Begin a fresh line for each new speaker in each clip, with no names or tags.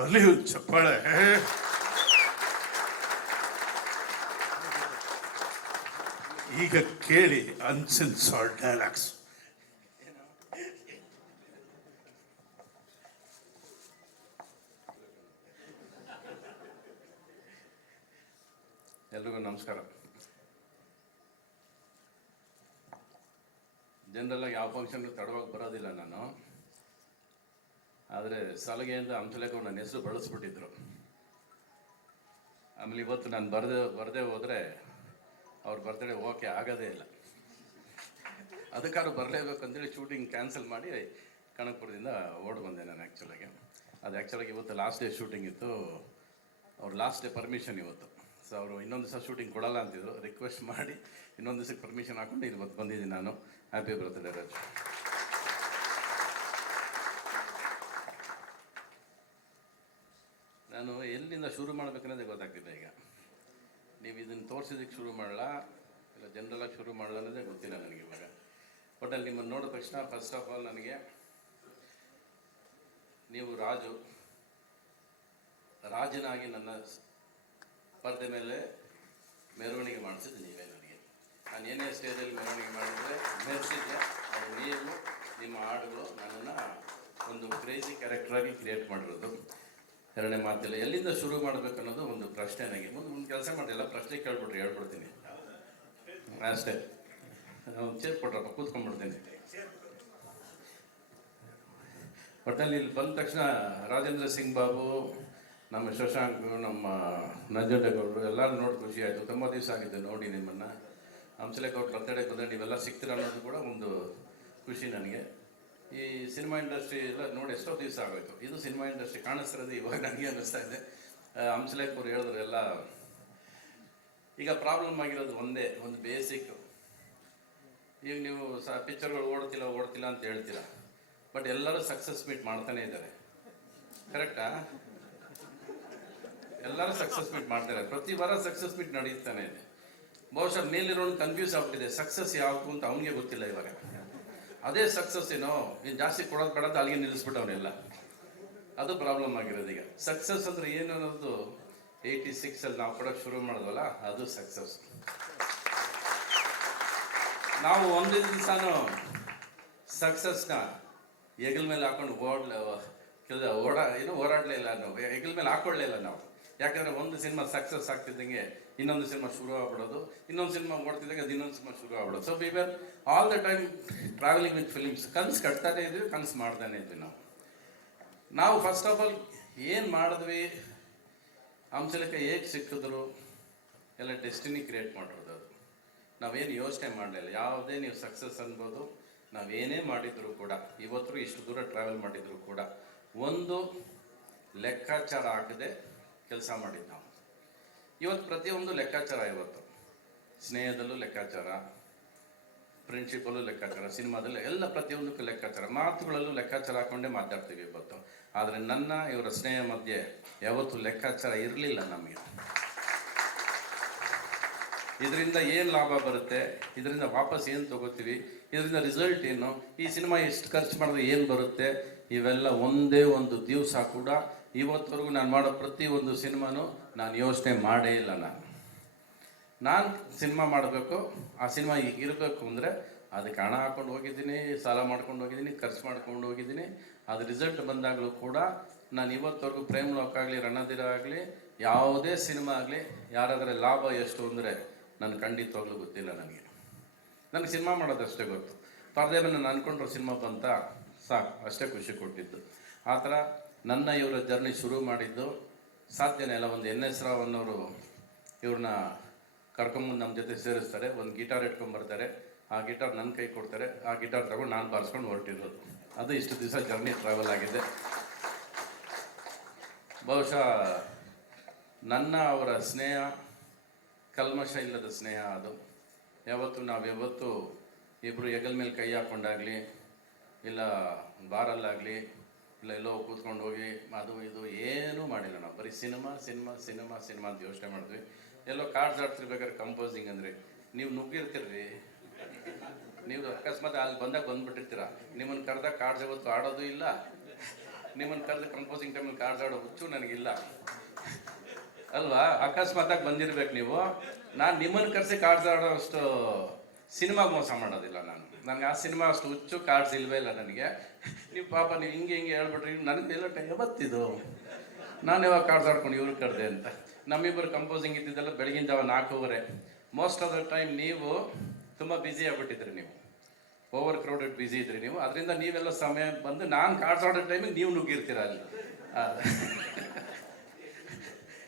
ಬರ್ಲಿ ಒಂದು ಚಪ್ಪಾಳೆ. ಈಗ ಕೇಳಿ ಅನ್ಸೆನ್ಸಾರ್ಡ್ ಡೈಲಾಗ್ಸ್
ಸಲಗೆಯಿಂದ ಹಂಸಲೇಖ ನನ್ನ ಹೆಸರು ಬಳಸ್ಬಿಟ್ಟಿದ್ರು. ಆಮೇಲೆ ಇವತ್ತು ನಾನು ಬರದೆ, ಬರದೇ ಹೋದರೆ ಅವ್ರ ಬರ್ತಡೇ ಓಕೆ ಆಗೋದೇ ಇಲ್ಲ. ಅದಕ್ಕಾದ್ರೂ ಬರಲೇಬೇಕು ಅಂತೇಳಿ ಶೂಟಿಂಗ್ ಕ್ಯಾನ್ಸಲ್ ಮಾಡಿ ಕನಕಪುರದಿಂದ ಓಡ್ ಬಂದೆ ನಾನು ಆ್ಯಕ್ಚುಲಾಗಿ ಅದು ಆ್ಯಕ್ಚುಲಾಗಿ ಇವತ್ತು ಲಾಸ್ಟ್ ಡೇ ಶೂಟಿಂಗ್ ಇತ್ತು. ಅವ್ರು ಲಾಸ್ಟ್ ಡೇ ಪರ್ಮಿಷನ್ ಇವತ್ತು. ಸೊ ಅವರು ಇನ್ನೊಂದು ದಿವಸ ಶೂಟಿಂಗ್ ಕೊಡಲ್ಲ ಅಂತಿದ್ರು. ರಿಕ್ವೆಸ್ಟ್ ಮಾಡಿ ಇನ್ನೊಂದು ದಿವಸಕ್ಕೆ ಪರ್ಮಿಷನ್ ಹಾಕ್ಕೊಂಡು ಇವತ್ತು ಬಂದಿದ್ದೀನಿ ನಾನು. ಹ್ಯಾಪಿ ಬರ್ತ್ಡೇ ರಾಜ್ ನಾನು ಎಲ್ಲಿಂದ ಶುರು ಮಾಡಬೇಕನ್ನೋದೇ ಗೊತ್ತಾಗ್ತಿದೆ ಈಗ. ನೀವು ಇದನ್ನು ತೋರಿಸಿದಕ್ಕೆ ಶುರು ಮಾಡಲ್ಲ ಇಲ್ಲ ಜನರಲಾಗಿ ಶುರು ಮಾಡಲ್ಲ ಅನ್ನೋದೇ ಗೊತ್ತಿಲ್ಲ ನನಗೆ ಇವಾಗ. ಬಟ್ ಅಲ್ಲಿ ನಿಮ್ಮನ್ನು ನೋಡಿದ ತಕ್ಷಣ ಫಸ್ಟ್ ಆಫ್ ಆಲ್ ನನಗೆ ನೀವು ರಾಜು, ರಾಜನಾಗಿ ನನ್ನ ಸ್ಪರ್ಧೆ ಮೇಲೆ ಮೆರವಣಿಗೆ ಮಾಡಿಸಿದ್ದು ನೀವೇ ನನಗೆ. ನಾನು ಏನೇ ಸ್ಟೇಜಲ್ಲಿ ಮೆರವಣಿಗೆ ಮಾಡಿದ್ರೆ ಮೆರೆಸಿದ್ದೆ ಅದು ನೀವು ನಿಮ್ಮ ಹಾಡುಗಳು ನನ್ನನ್ನು ಒಂದು ಕ್ರೇಜಿ ಕ್ಯಾರೆಕ್ಟರಾಗಿ ಕ್ರಿಯೇಟ್ ಮಾಡಿರೋದು. ಎರಡನೇ ಮಾತಿಲ್ಲ. ಎಲ್ಲಿಂದ ಶುರು ಮಾಡಬೇಕು ಅನ್ನೋದು ಒಂದು ಪ್ರಶ್ನೆ ನನಗೆ. ಮುಂದೆ ಒಂದು ಕೆಲಸ ಮಾಡಿಲ್ಲ ಪ್ರಶ್ನೆ ಕೇಳ್ಬಿಟ್ರಿ ಹೇಳ್ಬಿಡ್ತೀನಿ. ಅಷ್ಟೇ. ಒಂದು ಚೇರ್ ಕೊಟ್ರಪ್ಪ, ಕೂತ್ಕೊಂಡ್ಬಿಡ್ತೀನಿ. ಒಟ್ಟಲ್ಲಿ ಇಲ್ಲಿ ಬಂದ ತಕ್ಷಣ ರಾಜೇಂದ್ರ ಸಿಂಗ್ ಬಾಬು, ನಮ್ಮ ಶಶಾಂಕ್, ನಮ್ಮ ನಂಜುಂಡೇಗೌಡರು ಎಲ್ಲರೂ ನೋಡಿ ಖುಷಿ ಆಯಿತು. ತುಂಬ ದಿವಸ ಆಗಿದೆ ನೋಡಿ ನಿಮ್ಮನ್ನು. ಹಂಸಲೇಖ ಕತ್ತಡೆ ಬಂದರೆ ನೀವೆಲ್ಲ ಸಿಗ್ತೀರ ಅನ್ನೋದು ಕೂಡ ಒಂದು ಖುಷಿ ನನಗೆ. ಈ ಸಿನಿಮಾ ಇಂಡಸ್ಟ್ರಿ ಎಲ್ಲ ನೋಡಿ ಎಷ್ಟೋ ದಿವಸ ಆಗೋಯ್ತು ಇದು ಸಿನಿಮಾ ಇಂಡಸ್ಟ್ರಿ ಕಾಣಿಸ್ತಿರೋದು ಇವಾಗ ನನಗೆ ಅನ್ನಿಸ್ತಾ ಇದೆ. ಆ, ಹಂಸಲೇಖ ಹೇಳಿದ್ರು ಎಲ್ಲ ಈಗ ಪ್ರಾಬ್ಲಮ್ ಆಗಿರೋದು ಒಂದೇ ಒಂದು ಬೇಸಿಕ್ ಈಗ ನೀವು ಸ ಪಿಕ್ಚರ್ಗಳು ಓಡ್ತಿಲ್ಲ ಓಡ್ತಿಲ್ಲ ಅಂತ ಹೇಳ್ತೀರ. ಬಟ್ ಎಲ್ಲರೂ ಸಕ್ಸಸ್ ಮೀಟ್ ಮಾಡ್ತಾನೆ ಇದ್ದಾರೆ. ಕರೆಕ್ಟಾ ಎಲ್ಲರೂ ಸಕ್ಸಸ್ ಮೀಟ್ ಮಾಡ್ತಾರೆ. ಪ್ರತಿ ವಾರ ಸಕ್ಸಸ್ ಮೀಟ್ ನಡೀತಾನೆ ಇದೆ. ಬಹುಶಃ ಮೇಲಿರೋನು ಕನ್ಫ್ಯೂಸ್ ಆಗ್ಬಿಟ್ಟಿದೆ. ಸಕ್ಸಸ್ ಯಾವುದು ಅಂತ ಅವನಿಗೆ ಗೊತ್ತಿಲ್ಲ ಇವಾಗ. ಅದೇ ಸಕ್ಸಸ್ ಏನೋ? ನೀನು ಜಾಸ್ತಿ ಕೊಡೋದು ಬೇಡ ಅಲ್ಲಿಗೆ ನಿಲ್ಲಿಸ್ಬಿಟ್ಟವನ್ನೆಲ್ಲ ಅದು ಪ್ರಾಬ್ಲಮ್ ಆಗಿರೋದು ಈಗ. ಸಕ್ಸಸ್ ಅಂದ್ರೆ ಏನು ಅನ್ನೋದು ಏಯ್ಟಿ ಸಿಕ್ಸಲ್ಲಿ ನಾವು ಕೊಡೋಕ್ಕೆ ಶುರು ಮಾಡಿದ್ವಲ್ಲ, ಅದು ಸಕ್ಸಸ್ ನಾವು ಒಂದು ದಿವಸನೂ ಸಕ್ಸಸ್ನ ಹೆಗಲ ಮೇಲೆ ಹಾಕೊಂಡು ಓಡ್ಲ ಕೆಲ ಓಡ ಏನು ಹೋರಾಡಲೇ ಇಲ್ಲ ನಾವು. ಹೆಗಲ ಮೇಲೆ ಹಾಕೊಳ್ಳೇ ಇಲ್ಲ ನಾವು. ಯಾಕಂದ್ರೆ ಒಂದು ಸಿನಿಮಾ ಸಕ್ಸಸ್ ಆಗ್ತಿದ್ದಂಗೆ ಇನ್ನೊಂದು ಸಿನಿಮಾ ಶುರು ಆಗ್ಬಿಡೋದು, ಇನ್ನೊಂದು ಸಿನಿಮಾ ಓಡ್ತಿದ್ದಂಗೆ ಅದು ಇನ್ನೊಂದು ಸಿನಿಮಾ ಶುರು ಆಗ್ಬಿಡೋದು. So we all the time traveling with films ಕನ್ಸು ಕಟ್ತಾನೆ ಇದ್ವಿ, ಕನ್ಸು ಮಾಡ್ತಾನೆ ಇದ್ವಿ ನಾವು. ನಾವು ಫಸ್ಟ್ ಆಫ್ ಆಲ್ ಏನು ಮಾಡಿದ್ವಿ? ಅಂಶಲಕ್ಕೆ ಹೇಗೆ ಸಿಕ್ಕಿದ್ರು? ಎಲ್ಲ ಡೆಸ್ಟಿನಿ ಕ್ರಿಯೇಟ್ ಮಾಡಿರೋದು ಅದು. ನಾವೇನು ಯೋಚನೆ ಮಾಡಲಿಲ್ಲ. ಯಾವುದೇ ನೀವು ಸಕ್ಸಸ್ ಅನ್ಬೋದು, ನಾವೇನೇ ಮಾಡಿದ್ರು ಕೂಡ, ಇವತ್ತು ಇಷ್ಟು ದೂರ ಟ್ರಾವೆಲ್ ಮಾಡಿದ್ರು ಕೂಡ. ಒಂದು ಲೆಕ್ಕಾಚಾರ ಹಾಕದೆ. ಕೆಲಸ ಮಾಡಿದ್ದು ನಾವು. ಇವತ್ತು ಪ್ರತಿಯೊಂದು ಲೆಕ್ಕಾಚಾರ ಇವತ್ತು. ಸ್ನೇಹದಲ್ಲೂ ಲೆಕ್ಕಾಚಾರ ಫ್ರೆಂಡ್ಶಿಪ್ಪಲ್ಲೂ ಲೆಕ್ಕಾಚಾರ, ಸಿನಿಮಾದಲ್ಲೂ ಎಲ್ಲ ಪ್ರತಿಯೊಂದಕ್ಕೂ ಲೆಕ್ಕಾಚಾರ. ಮಾತುಗಳಲ್ಲೂ ಲೆಕ್ಕಾಚಾರ ಹಾಕೊಂಡೇ ಮಾತಾಡ್ತೀವಿ ಇವತ್ತು. ಆದರೆ ನನ್ನ, ಇವರ ಸ್ನೇಹ ಮಧ್ಯೆ ಯಾವತ್ತೂ ಲೆಕ್ಕಾಚಾರ ಇರಲಿಲ್ಲ ನಮಗೆ. ಇದರಿಂದ ಏನು ಲಾಭ ಬರುತ್ತೆ, ಇದರಿಂದ ವಾಪಸ್ ಏನು ತಗೋತೀವಿ, ಇದರಿಂದ ರಿಸಲ್ಟ್ ಏನು, ಈ ಸಿನಿಮಾ ಎಷ್ಟು ಖರ್ಚು ಮಾಡಿದ್ರೆ ಏನು ಬರುತ್ತೆ, ಇವೆಲ್ಲ ಒಂದೇ ಒಂದು ದಿವಸ ಕೂಡ ಇವತ್ತವರೆಗೂ ನಾನು ಮಾಡೋ ಪ್ರತಿ ಒಂದು ಸಿನಿಮಾನು ನಾನು ಯೋಚನೆ ಮಾಡೇ ಇಲ್ಲ ನಾನು. ನಾನು ಸಿನಿಮಾ ಮಾಡಬೇಕು, ಆ ಸಿನಿಮಾ ಈಗ ಇರಬೇಕು ಅಂದರೆ ಅದಕ್ಕೆ ಹಣ ಹಾಕ್ಕೊಂಡು ಹೋಗಿದ್ದೀನಿ, ಸಾಲ ಮಾಡ್ಕೊಂಡು ಹೋಗಿದ್ದೀನಿ, ಖರ್ಚು ಮಾಡ್ಕೊಂಡು ಹೋಗಿದ್ದೀನಿ. ಅದು ರಿಸಲ್ಟ್ ಬಂದಾಗಲೂ ಕೂಡ ನಾನು ಇವತ್ತವರೆಗೂ ಪ್ರೇಮ್ ಲೋಕ ಆಗಲಿ, ರಣಧೀರ ಆಗಲಿ, ಯಾವುದೇ ಸಿನಿಮಾ ಆಗಲಿ ಯಾರಾದರೆ ಲಾಭ ಎಷ್ಟು ಅಂದರೆ ನನ್ನ ಖಂಡಿತವಾಗ್ಲೂ ಗೊತ್ತಿಲ್ಲ ನನಗೆ. ನನಗೆ ಸಿನಿಮಾ ಮಾಡೋದಷ್ಟೇ ಗೊತ್ತು. ಪರದೆ ನಾನು ಅಂದ್ಕೊಂಡ್ರೆ ಸಿನಿಮಾ ಬಂತ ಸಾಕು, ಅಷ್ಟೇ ಖುಷಿ ಕೊಟ್ಟಿದ್ದು. ಆ ಥರ ನನ್ನ ಇವರ ಜರ್ನಿ ಶುರು ಮಾಡಿದ್ದು ಸಾಧ್ಯನೇ ಅಲ್ಲ, ಒಂದು ಎನ್ ಎಸ್ ರಾವ್ ಅನ್ನೋರು ಇವ್ರನ್ನ ಕರ್ಕೊಂಬಂದು ನಮ್ಮ ಜೊತೆ ಸೇರಿಸ್ತಾರೆ. ಒಂದು ಗಿಟಾರ್ ಇಟ್ಕೊಂಬರ್ತಾರೆ ಆ ಗಿಟಾರ್ ನನ್ನ ಕೈ ಕೊಡ್ತಾರೆ. ಆ ಗಿಟಾರ್ ತಗೊಂಡು ನಾನು ಬಾರಿಸ್ಕೊಂಡು ಹೊರಟಿರೋದು. ಅದು ಇಷ್ಟು ದಿವಸ ಜರ್ನಿ ಟ್ರಾವೆಲ್ ಆಗಿದೆ. ಬಹುಶಃ ನನ್ನ ಅವರ ಸ್ನೇಹ, ಕಲ್ಮಶ ಇಲ್ಲದ ಸ್ನೇಹ ಅದು. ಯಾವತ್ತು ನಾವು ಯಾವತ್ತು ಇಬ್ಬರು ಹೆಗಲ್ ಮೇಲೆ ಕೈ ಹಾಕ್ಕೊಂಡಾಗಲಿ ಇಲ್ಲ ಬಾರಲ್ಲಾಗಲಿ ಇಲ್ಲ ಎಲ್ಲೋ ಕೂತ್ಕೊಂಡು ಹೋಗಿ, ಅದು ಇದು ಏನೂ ಮಾಡಿಲ್ಲ ನಾವು. ಬರೀ ಸಿನಿಮಾ ಸಿನಿಮಾ ಸಿನಿಮಾ ಸಿನಿಮಾ ಅಂತ ಯೋಚನೆ ಮಾಡಿದ್ವಿ ಎಲ್ಲೋ ಕಾರ್ಡ್ಸ್ ಆಡ್ತಿರ್ಬೇಕಾದ್ರೆ ಕಂಪೋಸಿಂಗ್ ಅಂದರೆ, ನೀವು ನುಗ್ಗಿರ್ತೀರ್ರಿ. ನೀವು ಅಕಸ್ಮಾತ್ ಅಲ್ಲಿ ಬಂದಾಗ ಬಂದ್ಬಿಟ್ಟಿರ್ತೀರ. ನಿಮ್ಮನ್ನು ಕರೆದಾಗ ಕಾರ್ಡ್ಸ್ ಇವತ್ತು ಆಡೋದು ಇಲ್ಲ. ನಿಮ್ಮನ್ನು ಕರೆದ ಕಂಪೋಸಿಂಗ್ ಟೈಮಲ್ಲಿ ಕಾರ್ಡ್ಸ್ ಆಡೋ ಹುಚ್ಚು ನನಗಿಲ್ಲ. ಅಲ್ವಾ? ಅಕಸ್ಮಾತಾಗಿ ಬಂದಿರ್ಬೇಕು ನೀವು. ನಾನು ನಿಮ್ಮನ್ನು ಕರೆಸಿ ಕಾರ್ಡ್ಸ್ ಆಡೋ ಅಷ್ಟು ಸಿನಿಮಾಗೆ ಮೋಸ ಮಾಡೋದಿಲ್ಲ ನಾನು. ನನಗೆ ಆ ಸಿನಿಮಾ ಅಷ್ಟು ಹುಚ್ಚು ಕಾರ್ಡ್ಸ್ ಇಲ್ವೇ ಇಲ್ಲ ನನಗೆ. ನೀವು ಪಾಪ ನೀವು ಹಿಂಗೆ ಹಿಂಗೆ ಹೇಳ್ಬಿಟ್ರಿ, ನನಗೆ ಎಲ್ಲ ಟೈಮ್ ಬತ್ತಿದ್ದು ನಾನು ಯಾವಾಗ ಕಾರ್ಡ್ಸ್ ಆಡ್ಕೊಂಡು ಇವ್ರು ಕರೆದೆ ಅಂತ. ನಮ್ಮಿಬ್ಬರು ಕಂಪೋಸಿಂಗ್ ಇದ್ದಿದ್ದೆಲ್ಲ ಬೆಳಗಿನ ಜಾವ ನಾಲ್ಕೂವರೆ ಮೋಸ್ಟ್ ಆಫ್ ದ ಟೈಮ್ ನೀವು ತುಂಬ ಬ್ಯುಸಿ ಆಗ್ಬಿಟ್ಟಿದ್ರಿ ನೀವು. ಓವರ್ ಕ್ರೌಡೆಡ್ ಬ್ಯುಸಿ ಇದ್ರಿ ನೀವು. ಅದರಿಂದ ನೀವೆಲ್ಲ ಸಮಯ ಬಂದು ನಾನು ಕಾರ್ಡ್ಸ್ ಆಡೋ ಟೈಮಿಗೆ ನೀವು ನುಗ್ಗಿರ್ತೀರ ಅಲ್ಲಿ.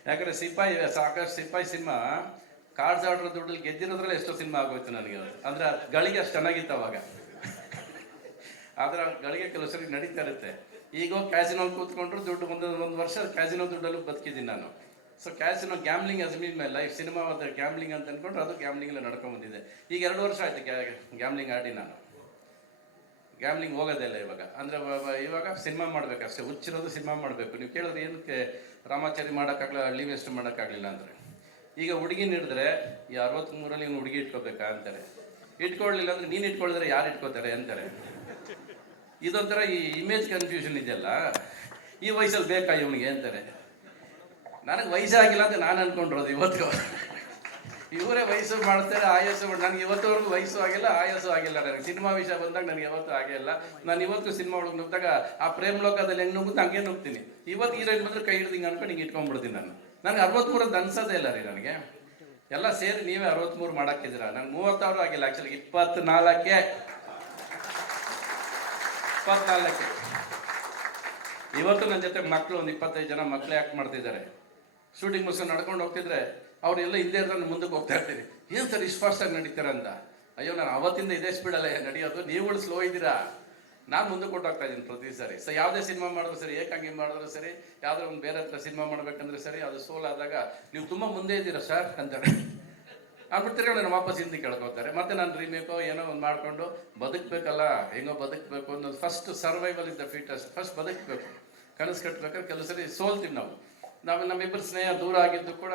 ಯಾಕಂದ್ರೆ ಸಿಪಾಯಿ, ಸಾಕಷ್ಟು ಸಿಪಾಯಿ ಸಿನಿಮಾ ಕಾರ್ಡ್ಸ್ ಆಡೋ ದುಡ್ಡಲ್ಲಿ ಗೆದ್ದಿರೋದ್ರಲ್ಲಿ ಎಷ್ಟೋ ಸಿನಿಮಾ ಆಗೋಯ್ತು ನನಗೆ ಅದು. ಅಂದ್ರೆ ಅದ್ ಗಳಿಗೆ ಅಷ್ಟು ಚೆನ್ನಾಗಿತ್ತು ಅವಾಗ. ಆದ್ರೆ ಗಳಿಗೆ ಕೆಲವು ಸರಿ ನಡೀತಾ ಇರುತ್ತೆ. ಈಗ ಕ್ಯಾಸಿನೋ ಕೂತ್ಕೊಂಡ್ರು ದುಡ್ಡು ಮುಂದೆ ಒಂದು ವರ್ಷ ಕ್ಯಾಸಿನೋ ದುಡ್ಡಲ್ಲಿ ಬದುಕಿದ್ದೀನಿ ನಾನು. So casino gambling as mean my life cinema ಅದು ಗ್ಯಾಮ್ಲಿಂಗ್ ಅಂತ ಅನ್ಕೊಂಡ್ರೆ ಅದು ಗ್ಯಾಮ್ಲಿಂಗ್ ಎಲ್ಲ ನಡ್ಕೊಂಡ್ ಬಂದಿದೆ ಈಗ ಎರಡು ವರ್ಷ ಆಯ್ತು ಗ್ಯಾಮ್ಲಿಂಗ್ ಆಡಿ ನಾನು. ಗ್ಯಾಮ್ಲಿಂಗ್ ಹೋಗೋದೇ ಇಲ್ಲ ಇವಾಗ. ಅಂದ್ರೆ ಇವಾಗ ಸಿನಿಮಾ ಮಾಡ್ಬೇಕಷ್ಟೇ. ಹುಚ್ಚಿರೋದು ಸಿನಿಮಾ ಮಾಡಬೇಕು. ನೀವು ಕೇಳಿದ್ರೆ ಏನಕ್ಕೆ ರಾಮಾಚಾರಿ ಮಾಡೋಕ್ಕಾಗಲ್ಲ ಹಳ್ಳಿ ವೇಸ್ಟ್ ಮಾಡೋಕ್ಕಾಗಲಿಲ್ಲ ಅಂದ್ರೆ. ಈಗ ಹುಡುಗಿ ಹಿಡಿದ್ರೆ, ಈ ಅರವತ್ತ್ಮೂರಲ್ಲಿ ಇವ್ನು ಹುಡುಗಿ ಇಟ್ಕೋಬೇಕಾ? ಅಂತಾರೆ. ಇಟ್ಕೊಳ್ಳಿಲ್ಲ ಅಂದ್ರೆ ನೀನು ಇಟ್ಕೊಳ್ಳಿದ್ರೆ ಯಾರು ಇಟ್ಕೋತಾರೆ? ಅಂತಾರೆ. ಇದೊಂಥರ ಈ ಇಮೇಜ್ ಕನ್ಫ್ಯೂಷನ್ ಇದೆಯಲ್ಲ? ಈ ವಯಸ್ಸಲ್ಲಿ ಬೇಕಾ ಇವನಿಗೆ ಅಂತಾರೆ. ನನಗೆ ವಯಸ್ಸಾಗಿಲ್ಲ ಅಂತ ನಾನು ಅನ್ಕೊಂಡಿರೋದು ಇವತ್ತು. ಇವರೇ ವಯಸ್ಸು ಮಾಡ್ತಾರೆ ಆಯಸ್ಸು ನನಗೆ ಇವತ್ತವರೆಗೂ ವಯಸ್ಸು ಆಗಿಲ್ಲ ಆಯಸ್ಸು ಆಗಿಲ್ಲ ನನಗೆ. ಸಿನಿಮಾ ವಿಷಯ ಬಂದಾಗ ನನಗೆ ಯಾವತ್ತು ಆಗೇ ಇಲ್ಲ. ನಾನು ಇವತ್ತು ಸಿನಿಮಾ ಒಳಗೆ ನುಗ್ದಾಗ ಆ ಪ್ರೇಮ್ ಲೋಕದಲ್ಲಿ ಹೆಂಗೆ ನುಗ್ಗುತ್ತೆ ಹಂಗೆ ನುಗ್ತೀನಿ. ಇವತ್ತು ಹೀರೋಯಿನ್ ಬಂದ್ರೆ ಕೈ ಹಿಡ್ದು ಹಿಂಗೆ ಅನ್ಕೊಂಡು ಹಿಂಗೆ ಇಟ್ಕೊಂಡ್ಬಿಡ್ತೀನಿ ನಾನು. ನನಗೆ ಅಂತ ಅನ್ಸೋದೇ ಇಲ್ಲ ರೀ ನನಗೆ. ಎಲ್ಲ ಸೇರಿ ನೀವೇ ಅರವತ್ತ್ಮೂರು ಮಾಡಕ್ಕಿದ್ದೀರ? ನಂಗೆ ಮೂವತ್ತಾರು ಆಗಿಲ್ಲ ಆ್ಯಕ್ಚುಲಿ ಇಪ್ಪತ್ನಾಲ್ಕೆ. ಇಪ್ಪತ್ನಾಲ್ಕೆ ಇವತ್ತು ನನ್ನ ಜೊತೆ ಮಕ್ಕಳು ಒಂದು ಇಪ್ಪತ್ತೈದು ಜನ ಮಕ್ಕಳು ಯಾಕೆ ಮಾಡ್ತಿದ್ದಾರೆ. ಶೂಟಿಂಗ್ ಮುಸ್ ನಡ್ಕೊಂಡು ಹೋಗ್ತಿದ್ರೆ ಅವರೆಲ್ಲ ಹಿಂದೆ ಇರ್ತಾರೆ ಮುಂದಕ್ಕೆ ಹೋಗ್ತಾ ಇರ್ತೀನಿ. ಏನು ಸರ್ ಇಷ್ಟು ಫಾಸ್ಟಾಗಿ ನಡೀತಾರೆ ಅಂತ? ಅಯ್ಯೋ, ನಾನು ಅವತ್ತಿಂದ ಇದೇ ಸ್ಪೀಡಲ್ಲೇ ನಡೆಯೋದು. ನೀವುಗಳು ಸ್ಲೋ ಇದ್ದೀರಾ? ನಾನು ಮುಂದೆ ಕೊಟ್ಟೋಗ್ತಾ ಇದ್ದೀನಿ ಪ್ರತಿ ಸರಿ. ಸೊ ಯಾವುದೇ ಸಿನಿಮಾ ಮಾಡಿದ್ರು ಸರಿ, ಏಕಾಂಗಿ ಮಾಡಿದ್ರು ಸರಿ ಯಾವುದೋ ಒಂದು ಬೇರೆ ಹತ್ರ ಸಿನಿಮಾ ಮಾಡಬೇಕಂದ್ರೆ ಸರಿ, ಅದು ಸೋಲಾದಾಗ ನೀವು ತುಂಬ ಮುಂದೆ ಇದ್ದೀರಾ ಸರ್ ಅಂತಾರೆ ಆಗ್ಬಿಡ್ತಾರೆ ನಾನು ವಾಪಸ್ ಹಿಂದೆ ಕೇಳ್ಕೊತಾರೆ ಮತ್ತೆ ನಾನು ರೀಮೇಕೋ ಏನೋ ಒಂದು ಮಾಡಿಕೊಂಡು ಬದುಕಬೇಕಲ್ಲ, ಹೆಂಗೋ ಬದುಕಬೇಕು ಅನ್ನೋದು first survival is the fittest first ಬದುಕಬೇಕು. ಕನಸು ಕಟ್ಟಬೇಕಾದ್ರೆ ಕೆಲವು ಸರಿ ಸೋಲ್ತೀವಿ ನಾವು. ನಾವು ನಮ್ಮಿಬ್ಬರು ಸ್ನೇಹ ದೂರ ಆಗಿದ್ದು ಕೂಡ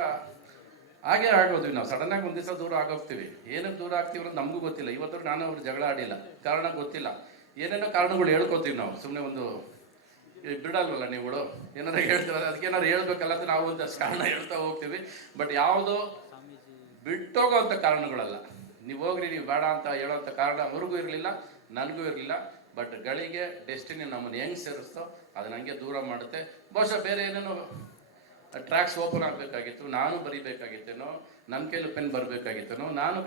ಹಾಗೆ ಆಗೋದ್ವಿ ನಾವು. ಸಡನ್ ಆಗಿ ಒಂದು ದಿವಸ ದೂರ ಆಗೋಗ್ತೀವಿ. ಏನಕ್ಕೆ ದೂರ ಆಗ್ತೀವಿ ನಮಗೂ ಗೊತ್ತಿಲ್ಲ. ಇವತ್ತು ನಾನು ಅವ್ರು ಜಗಳ ಆಡಿಲ್ಲ. ಕಾರಣ ಗೊತ್ತಿಲ್ಲ. ಏನೇನೋ ಕಾರಣಗಳು ಹೇಳ್ಕೊತೀವಿ ನಾವು. ಸುಮ್ಮನೆ ಒಂದು ಬಿಡಲ್ವಲ್ಲ ನೀವುಗಳು? ಏನಾರು ಹೇಳ್ತೀರ ಅದಕ್ಕೇನಾರು ಹೇಳ್ಬೇಕಲ್ಲ ಅಂತ ನಾವು ಅಂತ ಕಾರಣ ಹೇಳ್ತಾ ಹೋಗ್ತೀವಿ. ಬಟ್ ಯಾವುದೋ ಬಿಟ್ಟೋಗೋಂಥ ಕಾರಣಗಳಲ್ಲ. ನೀವು ಹೋಗ್ರಿ, ನೀವು ಬೇಡ ಅಂತ ಹೇಳೋಂಥ ಕಾರಣ ಅವ್ರಿಗೂ ಇರಲಿಲ್ಲ, ನನಗೂ ಇರಲಿಲ್ಲ. ಬಟ್ ಗಳಿಗೆ ಡೆಸ್ಟಿನಿ ನಮ್ಮನ್ನು ಹೆಂಗೆ ಸೇರಿಸ್ತೋ ಅದು ನನಗೆ ದೂರ ಮಾಡುತ್ತೆ. ಬಹುಶಃ ಬೇರೆ ಏನೇನೋ ಟ್ರ್ಯಾಕ್ಸ್ ಓಪನ್ ಆಗಬೇಕಾಗಿತ್ತು, ನಾನು ಬರಿಬೇಕಾಗಿತ್ತೇನೋ ನನ್ನ ಕೈಲಿ ಪೆನ್ ಬರಬೇಕಾಗಿತ್ತೇನೋ, ನಾನು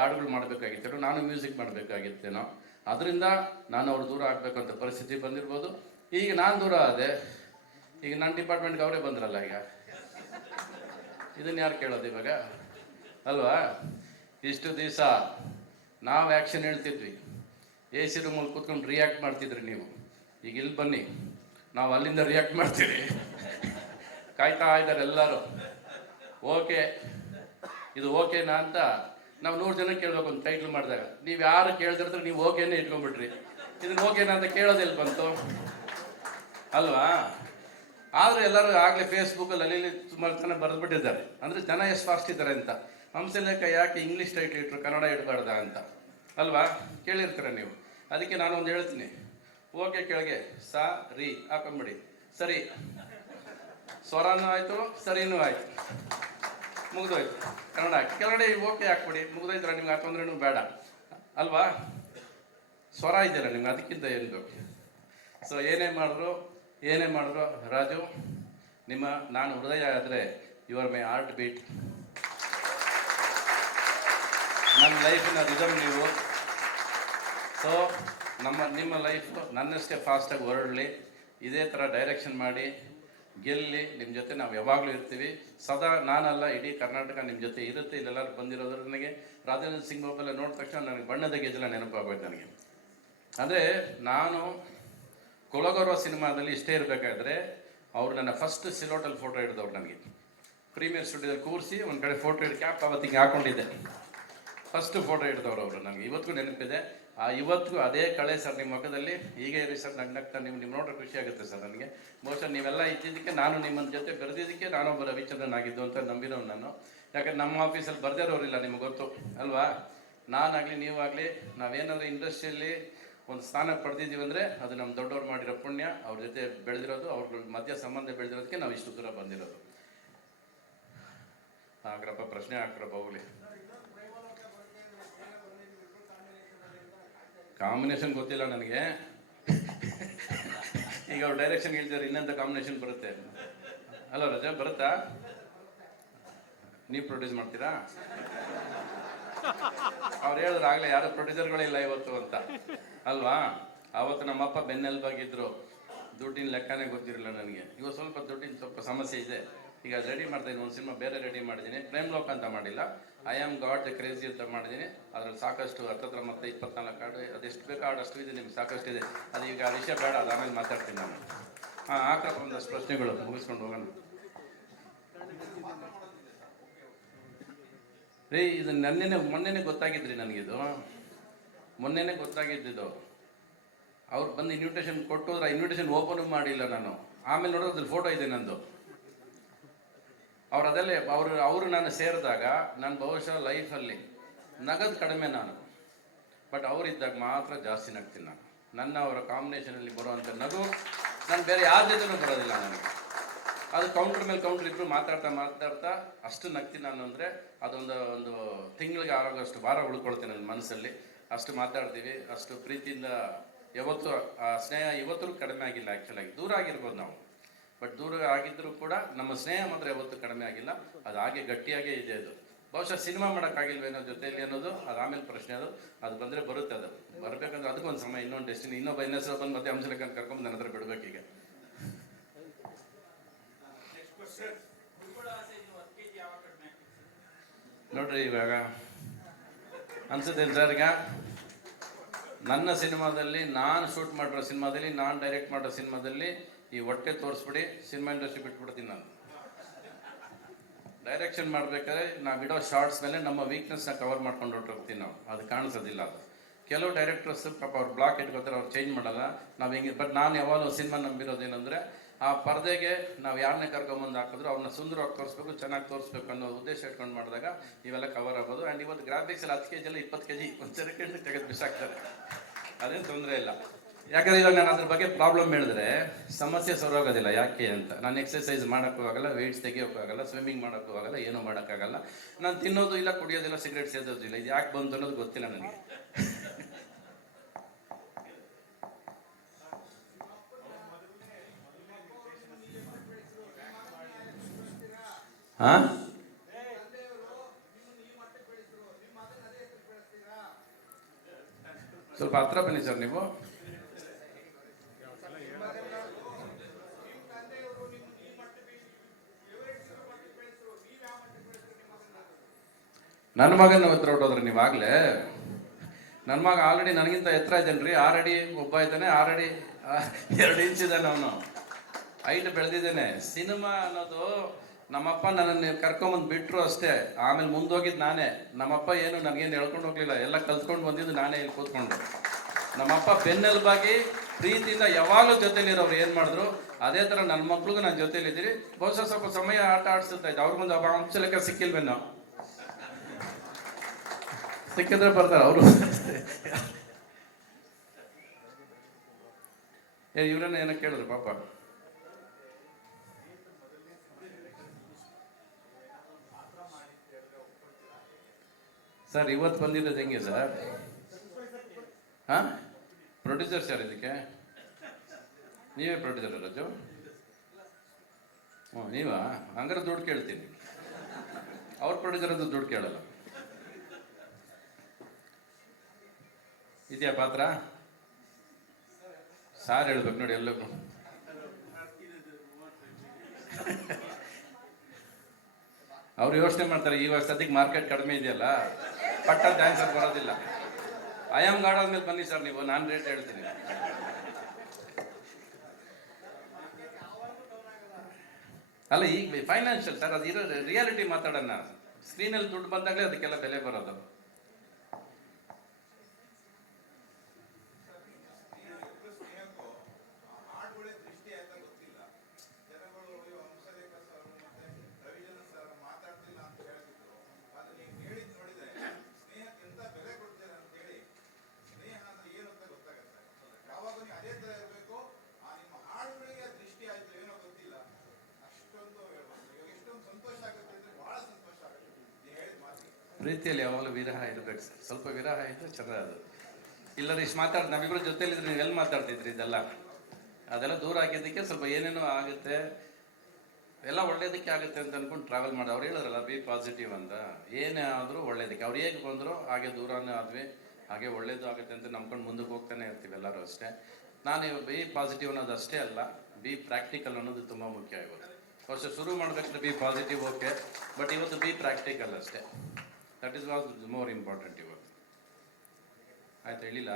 ಹಾಡುಗಳು ಮಾಡಬೇಕಾಗಿತ್ತೇನೋ, ನಾನು ಮ್ಯೂಸಿಕ್ ಮಾಡಬೇಕಾಗಿತ್ತೇನೋ. ಅದರಿಂದ ನಾನು ಅವ್ರು ದೂರ ಆಗಬೇಕಂತ ಪರಿಸ್ಥಿತಿ ಬಂದಿರ್ಬೋದು. ಈಗ ನಾನು ದೂರ ಆದೆ, ಈಗ ನನ್ನ ಡಿಪಾರ್ಟ್ಮೆಂಟ್ಗೆ ಅವರೇ ಬಂದ್ರಲ್ಲ ಈಗ. ಇದನ್ನು ಯಾರು ಕೇಳೋದು ಇವಾಗ? ಅಲ್ವಾ? ಇಷ್ಟು ದಿವಸ ನಾವು ಆ್ಯಕ್ಷನ್ ಹೇಳ್ತಿದ್ವಿ. ಎ ಸಿ ರೂಮಲ್ಲಿ ಕೂತ್ಕೊಂಡು ರಿಯಾಕ್ಟ್ ಮಾಡ್ತಿದ್ರಿ ನೀವು. ಈಗ ಇಲ್ಲಿ ಬನ್ನಿ. ನಾವು ಅಲ್ಲಿಂದ ರಿಯಾಕ್ಟ್ ಮಾಡ್ತೀವಿ. ಕಾಯ್ತಾ ಇದ್ದಾರೆ ಎಲ್ಲರೂ. ಓಕೆ ಇದು ಓಕೆನಾ ಅಂತ ನಾವು ನೂರು ಜನ ಕೇಳಬೇಕು ಒಂದು ಟೈಟ್ಲ್ ಮಾಡಿದಾಗ. ನೀವು ಯಾರು ಕೇಳ್ತಿರ್ತಾರೆ ನೀವು ಓಕೆನೇ ಇಟ್ಕೊಂಡ್ಬಿಟ್ರಿ. ಇದನ್ನ ಓಕೆನಾ ಅಂತ ಕೇಳೋದಿಲ್ಲ ಬಂತು. ಅಲ್ವಾ? ಆದರೆ ಎಲ್ಲರೂ ಆಗಲೇ ಫೇಸ್ಬುಕ್ಕಲ್ಲಿ ಅಲ್ಲಿ ಸುಮಾರು ಜನ ಬರೆದ್ಬಿಟ್ಟಿದ್ದಾರೆ. ಅಂದರೆ ಜನ ಎಷ್ಟು ಫಾಸ್ಟ್ ಇದ್ದಾರೆ ಅಂತ. ಹಂಸಲೇಖ ಯಾಕೆ ಇಂಗ್ಲೀಷ್ ಟೈಟ್ಲ್ ಇಟ್ಟರು ಕನ್ನಡ ಇಡಬಾರ್ದ ಅಂತ. ಅಲ್ವಾ? ಕೇಳಿರ್ತೀರ ನೀವು. ಅದಕ್ಕೆ ನಾನು ಒಂದು ಹೇಳ್ತೀನಿ. ಓಕೆ ಕೆಳಗೆ ಸಾ ರೀ ಹಾಕೊಂಬಿಡಿ. ಸರಿ. ಸ್ವರನೂ ಆಯಿತು, ಸರಿನೂ ಆಯ್ತು. ಮುಗಿದೋಯ್ತು. ಕನ್ನಡ ಕೆಳಗಡೆ ಓಕೆ ಹಾಕ್ಬಿಡಿ. ಮುಗಿದೋಯ್ತರ ನಿಮ್ಗೆ ಆ ತೊಂದರೆ ಬೇಡ. ಅಲ್ವಾ? ಸ್ವರ ಇದೆಯಲ್ಲ ನಿಮ್ಗೆ, ಅದಕ್ಕಿಂತ ಏನು ಬೇಕು? ಸೊ ಏನೇ ಮಾಡಿದ್ರು ಏನೇ ಮಾಡಿದ್ರು, ರಾಜು, ನಿಮ್ಮ, ನಾನು ಹೃದಯ ಆದರೆ ಯುವರ್ ಮೈ ಆರ್ಟ್ ಬೀಟ್ ನನ್ನ ಲೈಫಿನ ರಿದಮ್ ನೀವು. ಸೊ ನಮ್ಮ, ನಿಮ್ಮ ಲೈಫ್ ನನ್ನಷ್ಟೇ ಫಾಸ್ಟಾಗಿ ಹೊರಡಲಿ. ಇದೇ ಥರ ಡೈರೆಕ್ಷನ್ ಮಾಡಿ. ಗೆಲ್ಲಿ ನಿಮ್ಮ ಜೊತೆ ನಾವು ಯಾವಾಗಲೂ ಇರ್ತೀವಿ. ಸದಾ ನಾನಲ್ಲ, ಇಡೀ ಕರ್ನಾಟಕ ನಿಮ್ಮ ಜೊತೆ ಇರುತ್ತೆ. ಇಲ್ಲೆಲ್ಲರೂ ಬಂದಿರೋದ್ರ ನನಗೆ ರಾಜೇಂದ್ರ ಸಿಂಗ್ ಬಾಬೆಲ್ಲ ನೋಡಿದ ತಕ್ಷಣ ನನಗೆ ಬಣ್ಣದ ಗೆಜಲ ನೆನಪಾಗೋಯ್ತು ನನಗೆ. ಅಂದರೆ ನಾನು ಕೊಲಗೌರವ ಸಿನಿಮಾದಲ್ಲಿ ಇಷ್ಟೇ ಇರಬೇಕಾದ್ರೆ ಅವರು ನನ್ನ ಫಸ್ಟ್ ಸಿಲೋಟಲ್ಲಿ ಫೋಟೋ ಹಿಡಿದವ್ರು ನನಗೆ. ಪ್ರೀಮಿಯರ್ ಸ್ಟುಡಿಯೋದಲ್ಲಿ ಕೂರಿಸಿ ಒಂದು ಕಡೆ ಫೋಟೋ ಹಿಡಿದು ಕ್ಯಾಪ್ ಅವತ್ತಿಗೆ ಹಾಕೊಂಡಿದ್ದೆ. ಫಸ್ಟ್ ಫೋಟೋ ಹಿಡಿದವ್ರು ಅವರು ನನಗೆ ಇವತ್ತಿಗೂ ನೆನಪಿದೆ. ಆ, ಇವತ್ತಿಗೂ ಅದೇ ಕಳೆ ಸರ್ ನಿಮ್ಮ ಮುಖದಲ್ಲಿ. ಹೀಗೆ ಇರಿ ಸರ್ ನಗ್ ನಗ್ತಾ ನೀವು ನಿಮ್ಮ ನೋಡ್ರೆ ಖುಷಿ ಆಗುತ್ತೆ ಸರ್ ನನಗೆ. ಬಹುಶಃ ನೀವೆಲ್ಲ ಇದ್ದಿದ್ದಕ್ಕೆ ನಾನು ನಿಮ್ಮ ಜೊತೆ ಬೆರೆದಿದ್ದಕ್ಕೆ ನಾನೊಬ್ಬ ರವಿಚಂದ್ರನ್ ಆಗಿದ್ದು ಅಂತ ನಂಬಿರೋನು ನಾನು. ಯಾಕಂದ್ರೆ ನಮ್ಮ ಆಫೀಸಲ್ಲಿ ಬರ್ದಿರೋರಿಲ್ಲ ನಿಮ್ಗೆ ಗೊತ್ತು. ಅಲ್ವಾ? ನಾನಾಗಲಿ, ನೀವಾಗಲಿ, ನಾವೇನಾದ್ರೂ ಇಂಡಸ್ಟ್ರಿಯಲ್ಲಿ ಒಂದು ಸ್ಥಾನ ಪಡೆದಿದ್ದೀವಿ ಅಂದರೆ ಅದು ನಮ್ಮ ದೊಡ್ಡವ್ರು ಮಾಡಿರೋ ಪುಣ್ಯ. ಅವ್ರ ಜೊತೆ ಬೆಳೆದಿರೋದು ಅವ್ರ ಮಧ್ಯ ಸಂಬಂಧ ಬೆಳೆದಿರೋದಕ್ಕೆ ನಾವು ಇಷ್ಟು ದೂರ ಬಂದಿರೋದು. ಹಾಕ್ರಪ್ಪ ಪ್ರಶ್ನೆ ಹಾಕ್ರಪ್ಪ ಹೋಗ್ಲಿ. ಕಾಂಬಿನೇಷನ್ ಗೊತ್ತಿಲ್ಲ ನನಗೆ. ಈಗ ಅವ್ರು ಡೈರೆಕ್ಷನ್ ಹೇಳ್ತಾರೆ ಇನ್ನಂತ ಕಾಂಬಿನೇಷನ್ ಬರುತ್ತೆ? ಹಲೋ ರಜಾ, ಬರುತ್ತಾ? ನೀವು ಪ್ರೊಡ್ಯೂಸ್ ಮಾಡ್ತೀರಾ? ಅವ್ರು ಹೇಳಿದ್ರು, ಆಗಲೇ ಯಾರು ಪ್ರೊಡ್ಯೂಸರ್ಗಳಿಲ್ಲ ಇವತ್ತು ಅಂತ. ಅಲ್ವಾ? ಅವತ್ತು ನಮ್ಮಪ್ಪ ಬೆನ್ನೆಲ್ಬಾಗಿದ್ರು. ದುಡ್ಡಿನ ಲೆಕ್ಕನೇ ಗೊತ್ತಿರಲಿಲ್ಲ ನನಗೆ. ಇವತ್ತು ಸ್ವಲ್ಪ ದುಡ್ಡಿನ ಸ್ವಲ್ಪ ಸಮಸ್ಯೆ ಇದೆ. ಈಗ ರೆಡಿ ಮಾಡ್ತಾ ಇದ್ದೀನಿ, ಒಂದು ಸಿನಿಮಾ ಬೇರೆ ರೆಡಿ ಮಾಡಿದ್ದೀನಿ. ಪ್ರೇಮ್ ಲೋಕ್ ಅಂತ ಮಾಡಿಲ್ಲ. ಐ ಆಮ್ ಗಾಡ್ ಕ್ರೇಜಿ ಅಂತ ಮಾಡಿದ್ದೀನಿ. ಅದ್ರಲ್ಲಿ ಸಾಕಷ್ಟು ಹತ್ತತ್ರ ಮತ್ತೆ ಇಪ್ಪತ್ನಾಲ್ಕು ಹಾಡು, ಅದೆಷ್ಟು ಬೇಕು ಹಾಡು, ಅಷ್ಟು ಇದೆ ನಿಮ್ಗೆ ಸಾಕಷ್ಟು ಇದೆ. ಅದು ಈಗ ಆ ವಿಷಯ ಬೇಡ, ಅದು ಆಮೇಲೆ ಮಾತಾಡ್ತೀನಿ ನಾನು. ಹಾಂ ಹಾಕಪ್ಪ ಒಂದಷ್ಟು ಪ್ರಶ್ನೆಗಳು ಮುಗಿಸ್ಕೊಂಡು ಹೋಗೋಣ. ರೀ, ಇದು ನನ್ನೆನೆ, ಮೊನ್ನೆನೆ ಗೊತ್ತಾಗಿದ್ರಿ ನನಗಿದು ಮೊನ್ನೆನೆ ಗೊತ್ತಾಗಿದ್ದಿದ್ದು ಅವ್ರು ಬಂದು ಇನ್ವಿಟೇಷನ್ ಕೊಟ್ಟು ಆ ಇನ್ವಿಟೇಷನ್ ಓಪನ್ ಮಾಡಿಲ್ಲ ನಾನು. ಆಮೇಲೆ ನೋಡೋದು ಅದ್ರಲ್ಲಿ ಫೋಟೋ ಇದೆ ನಂದು. ಅವ್ರು ಅದಲ್ಲೇ ಅವರು ಅವರು ನಾನು ಸೇರಿದಾಗ ನನ್ನ ಬಹುಶಃ ಲೈಫಲ್ಲಿ ನಗದು ಕಡಿಮೆ ನಾನು. ಬಟ್ ಅವರಿದ್ದಾಗ ಮಾತ್ರ ಜಾಸ್ತಿ ನಗ್ತೀನಿ ನಾನು. ನನ್ನ ಅವರ ಕಾಂಬಿನೇಷನಲ್ಲಿ ಬರುವಂಥ ನಗು ನಾನು ಬೇರೆ ಯಾರ ಜೊತೆನೂ ಬರೋದಿಲ್ಲ ನನಗೆ. ಅದು ಕೌಂಟರ್ ಮೇಲೆ ಕೌಂಟ್ರ್ ಇಬ್ಬರು ಮಾತಾಡ್ತಾ ಮಾತಾಡ್ತಾ ಅಷ್ಟು ನಗ್ತೀನಿ ನಾನು ಅಂದರೆ ಅದೊಂದು, ಒಂದು ತಿಂಗಳಿಗೆ ಆಗೋಷ್ಟು ಭಾರ ಉಳ್ಕೊಳ್ತೀನಿ ನನ್ನ ಮನಸ್ಸಲ್ಲಿ. ಅಷ್ಟು ಮಾತಾಡ್ತೀವಿ, ಅಷ್ಟು ಪ್ರೀತಿಯಿಂದ ಯಾವತ್ತೂ ಆ ಸ್ನೇಹ ಇವತ್ತೂ ಕಡಿಮೆ ಆಗಿಲ್ಲ ಆ್ಯಕ್ಚುಲಾಗಿ ದೂರ ಆಗಿರ್ಬೋದು ನಾವು. ಬಟ್ ದೂರ ಆಗಿದ್ದರೂ ಕೂಡ ನಮ್ಮ ಸ್ನೇಹ ಮಾತ್ರ ಯಾವತ್ತೂ ಕಡಿಮೆ ಆಗಿಲ್ಲ. ಅದು ಹಾಗೆ ಗಟ್ಟಿಯಾಗೇ ಇದೆ ಅದು. ಬಹುಶಃ ಸಿನಿಮಾ ಮಾಡೋಕ್ಕಾಗಿಲ್ವೇನೋ ಜೊತೆಯಲ್ಲಿ ಅನ್ನೋದು ಅದು ಆಮೇಲೆ ಪ್ರಶ್ನೆ ಅದು. ಅದು ಬಂದರೆ ಬರುತ್ತೆ ಅದು. ಬರಬೇಕಂದ್ರೆ ಅದಕ್ಕೊಂದು ಸಮಯ ಇನ್ನೊಂದು ಡೆಸ್ಟಿನಿ ಇನ್ನೊಬ್ಬ ಇನ್ನೊಂದು ಬಂದು ಮತ್ತೆ ಅಂತ ಕರ್ಕೊಂಡು ನನ್ನ ಹತ್ರ ಈಗ. ನೋಡ್ರಿ ಇವಾಗ. ಅನ್ಸುತ್ತೆ ಸರ್ ಈಗ? ನನ್ನ ಸಿನಿಮಾದಲ್ಲಿ ನಾನು ಶೂಟ್ ಮಾಡಿರೋ ಸಿನಿಮಾದಲ್ಲಿ ನಾನು ಡೈರೆಕ್ಟ್ ಮಾಡಿರೋ ಸಿನಿಮಾದಲ್ಲಿ ಈ ಹೊಟ್ಟೆ ತೋರಿಸ್ಬಿಡಿ ಸಿನಿಮಾ ಇಂಡಸ್ಟ್ರಿ ಬಿಟ್ಬಿಡ್ತೀನಿ ನಾನು. ಡೈರೆಕ್ಷನ್ ಮಾಡಬೇಕಾದ್ರೆ ನಾವು ಇಡೋ ಶಾರ್ಟ್ಸ್ ಮೇಲೆ ನಮ್ಮ ವೀಕ್ನೆಸ್ನ ಕವರ್ ಮಾಡ್ಕೊಂಡು ಹೊರಟೋಗ್ತೀವಿ ನಾವು. ಅದು ಕಾಣಿಸೋದಿಲ್ಲ ಅದು. ಕೆಲವು ಡೈರೆಕ್ಟರ್ಸ್ ಪಾಪ ಅವ್ರು ಬ್ಲಾಕ್ ಇಟ್ಕೋತಾರೆ, ಅವ್ರು ಚೇಂಜ್ ಮಾಡಲ್ಲ. ನಾವು ಹೆಂಗೆ ಬಟ್ ನಾನು ಯಾವಾಗಲೂ ಸಿನಿಮಾ ನಂಬಿರೋದೇನೆಂದರೆ ಆ ಪರದೆಗೆ ನಾವು ಯಾರನ್ನೇ ಕರ್ಕೊಂಬಂದು ಹಾಕಿದ್ರು ಅವ್ರನ್ನ ಸುಂದರವಾಗಿ ತೋರಿಸ್ಬೇಕು, ಚೆನ್ನಾಗಿ ತೋರಿಸ್ಬೇಕು ಅನ್ನೋ ಉದ್ದೇಶ ಇಟ್ಕೊಂಡು ಮಾಡಿದಾಗ ಇವೆಲ್ಲ ಕವರ್ ಆಗೋದು. ಆ್ಯಂಡ್ ಇವತ್ತು ಗ್ರಾಫಿಕ್ಸಲ್ಲಿ ಹತ್ತು ಕೆ ಜಿ ಎಲ್ಲ ಇಪ್ಪತ್ತು ಕೆ ಜಿ ಒಂದು ಸೆಕೆಂಡ್ ತೆಗೆದು ಬಿಸಾಕ್ತಾರೆ. ಅದೇನು ತೊಂದರೆ ಇಲ್ಲ. ಯಾಕಂದ್ರೆ ಇವಾಗ ನಾನು ಅದ್ರ ಬಗ್ಗೆ ಪ್ರಾಬ್ಲಮ್ ಹೇಳಿದ್ರೆ ಸಮಸ್ಯೆ ಸರೋಗೋದಿಲ್ಲ. ಯಾಕೆ ಅಂತ? ನಾನು ಎಕ್ಸಸೈಸ್ ಮಾಡೋಕ್ಕೂ ಆಗಲ್ಲ ವೆಯ್ಟ್ಸ್ ತೆಗಿಯೋಕ್ಕೂ ಆಗಲ್ಲ ಸ್ವಿಮ್ಮಿಂಗ್ ಮಾಡೋಕ್ಕೂ ಆಗಲ್ಲ, ಏನೂ ಮಾಡೋಕ್ಕಾಗಲ್ಲ. ನಾನು ತಿನ್ನೋದು ಇಲ್ಲ, ಕುಡಿಯೋದಿಲ್ಲ ಸಿಗರೇಟ್ ಸೇದೋದಿಲ್ಲ ಇದು ಯಾಕೆ ಬಂತು ಅನ್ನೋದು ಗೊತ್ತಿಲ್ಲ ನನಗೆ. ಹಾ? ಸ್ವಲ್ಪ ಹತ್ರ ಬನ್ನಿ ಸರ್ ನೀವು. ನನ್ನ ಮಗನ ಹತ್ರ ಹೊಟ್ಟೋದ್ರಿ ನೀವಾಗಲೇ ನನ್ನ ಮಗ ಆಲ್ರೆಡಿ ನನಗಿಂತ ಎತ್ತರ ಇದ್ದಾನೆ ಆರು ಅಡಿ ಒಬ್ಬ ಇದ್ದಾನೆ ಆರು ಅಡಿ ಆ, ಎರಡು ಇಂಚ್ ಇದ್ದಾನೆ ಅವನು. ಐಟ್ ಬೆಳೆದಿದ್ದೇನೆ. ಸಿನಿಮಾ ಅನ್ನೋದು ನಮ್ಮಪ್ಪ ನನ್ನನ್ನು ಕರ್ಕೊಂಬಂದು ಬಿಟ್ಟರು ಅಷ್ಟೇ. ಆಮೇಲೆ ಮುಂದೋಗಿದ್ದು ನಾನೇ. ನಮ್ಮಪ್ಪ ಏನು ನನಗೇನು ಹೇಳ್ಕೊಂಡು ಹೋಗಲಿಲ್ಲ. ಎಲ್ಲ ಕಲ್ತ್ಕೊಂಡು ಬಂದಿದ್ದು ನಾನೇ ಇಲ್ಲಿ ಕೂತ್ಕೊಂಡು. ನಮ್ಮಪ್ಪ ಬೆನ್ನೆಲುಬಾಗಿ ಪ್ರೀತಿಯಿಂದ ಯಾವಾಗಲೂ ಜೊತೆಲಿರೋರು ಏನು ಮಾಡಿದ್ರು ಅದೇ ಥರ ನನ್ನ ಮಕ್ಳಿಗೂ ನನ್ನ ಜೊತೆಲಿದ್ದೀರಿ ಬಹುಶಃ ಸ್ವಲ್ಪ ಸಮಯ ಆಟ ಆಡಿಸುತ್ತಾ ಇದ್ದೆ. ಅವ್ರಿಗೊಂದು ಅಂಶ ಲೆಕ್ಕ ಸಿಕ್ಕಿಲ್ವೇನೋ. ಸಿಕ್ಕಿದ್ರೆ ಬರ್ತಾರೆ, ಅವರು. ಇವ್ರನ್ನ ಏನೋ ಕೇಳಿದ್ರು, ಪಾಪ. ಸರ್, ಇವತ್ತು ಬಂದಿರೋದು ಹೆಂಗೆ ಸರ್? ಹಾ? ಪ್ರೊಡ್ಯೂಸರ್ ಸರ್ ಇದಕ್ಕೆ? ನೀವೇ ಪ್ರೊಡ್ಯೂಸರ್ ರಾಜು? ಹ್ಞೂ ನೀವಾ? ಹಂಗಾರೆ ದುಡ್ಡು ಕೇಳ್ತೀನಿ. ಅವ್ರ ಪ್ರೊಡ್ಯೂಸರ್ ಅಂತ ದುಡ್ಡು ಕೇಳಲ್ಲ. ಇದೆಯಾ ಪಾತ್ರ? ಸಾರ್ ಹೇಳ್ಬೇಕು ನೋಡಿ ಎಲ್ಲಕ್ಕೂ ಅವ್ರು ಯೋಚನೆ ಮಾಡ್ತಾರೆ, ಇವಾಗ ಸದ್ಯಕ್ಕೆ ಮಾರ್ಕೆಟ್ ಕಡಿಮೆ ಇದೆಯಲ್ಲ, ಪಟ್ಟ ಡ್ಯಾನ್ಸರ್ ಬರೋದಿಲ್ಲ. ಐ ಆಮ್ ಗಾಡ್ ಆದ್ಮೇಲೆ ಬನ್ನಿ ಸರ್ ನೀವು, ನಾನು ರೇಟ್ ಹೇಳ್ತೀನಿ. ಅಲ್ಲ, ಈಗ ಫೈನಾನ್ಷಿಯಲ್ ಸರ್ ಅದು ಇರೋ ರಿಯಾಲಿಟಿ ಮಾತಾಡೋಣ. ಸ್ಕ್ರೀನಲ್ಲಿ ದುಡ್ಡು ಬಂದಾಗಲೇ ಅದಕ್ಕೆಲ್ಲ ಬೆಲೆ ಬರೋದು. ಪ್ರೀತಿಯಲ್ಲಿ ಯಾವಾಗಲೂ ವಿರಹ ಇರಬೇಕು ಸರ್. ಸ್ವಲ್ಪ ವಿರಹ ಇದ್ದರೆ ಚಂದ ಅದು. ಇಲ್ಲದ್ರೆ ಇಷ್ಟು ಮಾತಾಡ್ ನಾವಿಬ್ರು ಜೊತೆಲಿದ್ರೆ ನೀವು ಎಲ್ಲಿ ಮಾತಾಡ್ತಿದ್ರಿ ಇದೆಲ್ಲ? ಅದೆಲ್ಲ ದೂರ ಆಗಿದ್ದಕ್ಕೆ ಸ್ವಲ್ಪ ಏನೇನೋ ಆಗುತ್ತೆ. ಎಲ್ಲ ಒಳ್ಳೇದಕ್ಕೆ ಆಗುತ್ತೆ ಅಂತ ಅಂದ್ಕೊಂಡು ಟ್ರಾವೆಲ್ ಮಾಡಿ ಅವ್ರು ಹೇಳಿದ್ರಲ್ಲ ಬಿ ಪಾಸಿಟಿವ್ ಅಂತ. ಏನೇ ಆದರೂ ಒಳ್ಳೇದಕ್ಕೆ. ಅವ್ರು ಹೇಗೆ ಬಂದರು ಹಾಗೆ ದೂರನೇ ಆದ್ವಿ. ಹಾಗೆ ಒಳ್ಳೇದು ಆಗುತ್ತೆ ಅಂತ ನಂಬ್ಕೊಂಡು ಮುಂದಕ್ಕೆ ಹೋಗ್ತಾನೆ ಇರ್ತೀವಿ ಎಲ್ಲರೂ ಅಷ್ಟೇ. ನಾನು ಬಿ ಪಾಸಿಟಿವ್ ಅನ್ನೋದು ಅಷ್ಟೇ ಅಲ್ಲ ಬಿ ಪ್ರಾಕ್ಟಿಕಲ್ ಅನ್ನೋದು ತುಂಬ ಮುಖ್ಯ ಇವತ್ತು ವರ್ಷ ಶುರು ಮಾಡಬೇಕಾದ್ರೆ ಬಿ ಪಾಸಿಟಿವ್ ಓಕೆ ಬಟ್ ಇವತ್ತು ಬಿ ಪ್ರಾಕ್ಟಿಕಲ್ ಅಷ್ಟೇ. That is was more important ಇವಾಗ ಆಯ್ತು ಹೇಳಿಲ್ಲ?